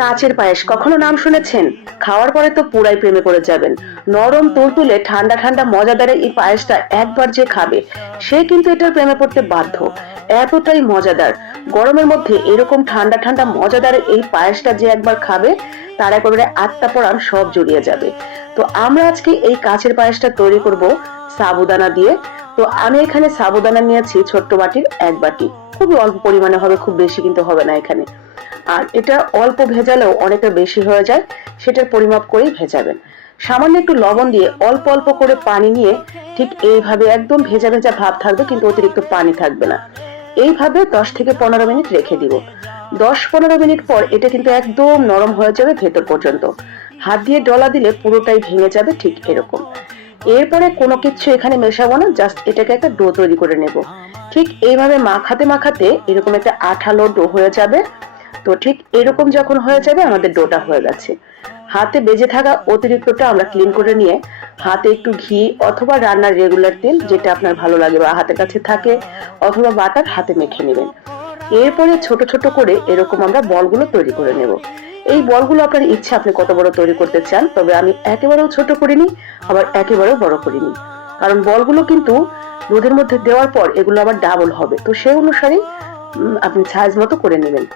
কাচের পায়েস কখনো নাম শুনেছেন? খাওয়ার পরে তো পুরাই প্রেমে পড়ে যাবেন। নরম তুলতুলে ঠান্ডা ঠান্ডা মজাদার এই পায়েসটা একবার যে খাবে সে কিন্তু এটার প্রেমে পড়তে বাধ্য। এতটাই মজাদার। গরমের মধ্যে এরকম ঠান্ডা ঠান্ডা মজাদার এই পায়েসটা যে একবার খাবে তার একেবারে আত্মা পরাণ সব জড়িয়ে যাবে। তো আমরা আজকে এই কাচের পায়েসটা তৈরি করব সাবুদানা দিয়ে। তো আমি এখানে সাবুদানা নিয়েছি ছোট্ট বাটির 1 বাটি। খুবই অল্প পরিমাণে হবে, খুব বেশি কিন্তু হবে না এখানে। আর এটা অল্প ভেজালেও অনেকটা বেশি হয়ে যায়, সেটার পরিমাপ করেই ভেজাবেন। সামান্য একটু লবণ দিয়ে অল্প অল্প করে পানি নিয়ে ঠিক এইভাবে একদম ভেজা ভেজা ভাব থাকবে, কিন্তু অতিরিক্ত পানি থাকবে না। এইভাবে 10 থেকে 15 মিনিট রেখে দিব। 10-15 মিনিট পর এটা কিন্তু একদম নরম হয়ে যাবে ভেতর পর্যন্ত। হাত দিয়ে ডলা দিলে পুরোটাই ভেঙে যাবে, ঠিক এরকম। এরপরে কোনো কিছু এখানে মেশাবো না, জাস্ট এটাকে একটা ডো তৈরি করে নেব। ঠিক এইভাবে মাখাতে মাখাতে এরকম একটা আঠালো ডো হয়ে যাবে। তো ঠিক এরকম যখন হয়ে যাবে আমাদের ডোটা হয়ে গেছে। হাতে বেজে থাকা অতিরিক্তটা আমরা ক্লিন করে নিয়ে হাতে একটু ঘি অথবা রান্নার রেগুলার তেল, যেটা আপনার ভালো লাগে বা হাতের কাছে থাকে, অথবা বাটার হাতে মেখে নেবেন। এরপরে ছোট ছোট করে এরকম আমরা বলগুলো তৈরি করে নেব। এই বলগুলো আপনার ইচ্ছা আপনি কত বড় তৈরি করতে চান, তবে আমি একেবারেও ছোট করিনি, আবার একেবারেও বড় করিনি, কারণ বলগুলো কিন্তু দুধের মধ্যে দেওয়ার পর এগুলো আবার ডাবল হবে। তো সেই অনুসারে আপনি সাইজ মতো করে নেবেন।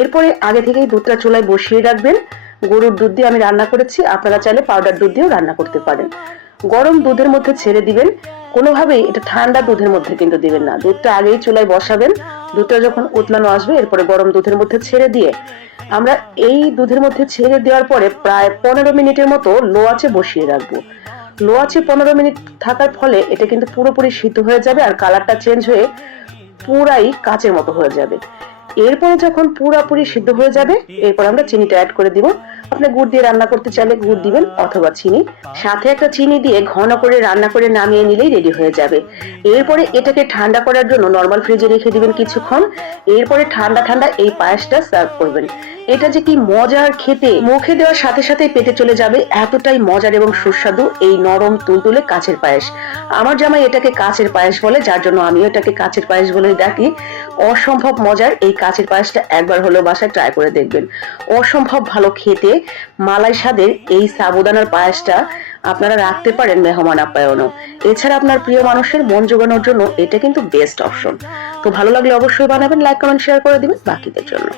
এরপরে আগে থেকেই দুধটা চুলায় বসিয়ে রাখবেন। গরুর দুধ দিয়ে আমি রান্না করেছি, আপনারা চাইলে পাউডার দুধ দিয়েও রান্না করতে পারেন। গরম দুধের মধ্যে ছেড়ে দিবেন। কোনোভাবেই এটা ঠান্ডা দুধের মধ্যে কিন্তু দিবেন না, দুধটা আগেই চুলায় বসাবেন। দুধটা যখন উতলানো আসবে এরপরে গরম দুধের মধ্যে ছেড়ে দিয়ে আমরা এই দুধের মধ্যে ছেড়ে দেওয়ার পরে প্রায় 15 মিনিটের মতো লো আঁচে বসিয়ে রাখবো। লো আঁচে 15 মিনিট থাকার ফলে এটা কিন্তু পুরোপুরি সিদ্ধ হয়ে যাবে আর কালারটা চেঞ্জ হয়ে পুরাই কাঁচের মতো হয়ে যাবে। এরপরে যখন পুরোপুরি সিদ্ধ হয়ে যাবে এরপর আমরা চিনিটা অ্যাড করে দিব। আপনি গুড় দিয়ে রান্না করতে চাইলে গুড় দিবেন অথবা চিনি, সাথে একটা চিনি দিয়ে ঘন করে রান্না করে নামিয়ে নিলেই রেডি হয়ে যাবে। এরপরে এটাকে ঠান্ডা করার জন্য নরমাল ফ্রিজে রেখে দিবেন কিছুক্ষণ। এরপরে ঠান্ডা ঠান্ডা এই পায়েসটা সার্ভ করবেন। এটা যে কি মজার খেতে, মুখে দেওয়ার সাথে সাথে পেটে চলে যাবে, এতটাই মজার এবং সুস্বাদু এই নরম তুলতুলে কাচের পায়েস। আমার জামাই এটাকে কাচের পায়েস বলে, যার জন্য আমিও এটাকে কাচের পায়েস বলে ডাকি। অসম্ভব মজার এই কাচের পায়েসটা একবার হলেও বাসায় ট্রাই করে দেখবেন। অসম্ভব ভালো খেতে মালাই স্বাদের এই সাবুদানার পায়েসটা আপনারা রাখতে পারেন মেহমান আপ্যায়নও। এছাড়া আপনার প্রিয় মানুষের মন জোগানোর জন্য এটা কিন্তু বেস্ট অপশন। তো ভালো লাগলে অবশ্যই বানাবেন, লাইক কমেন্ট শেয়ার করে দিবেন বাকিদের জন্য।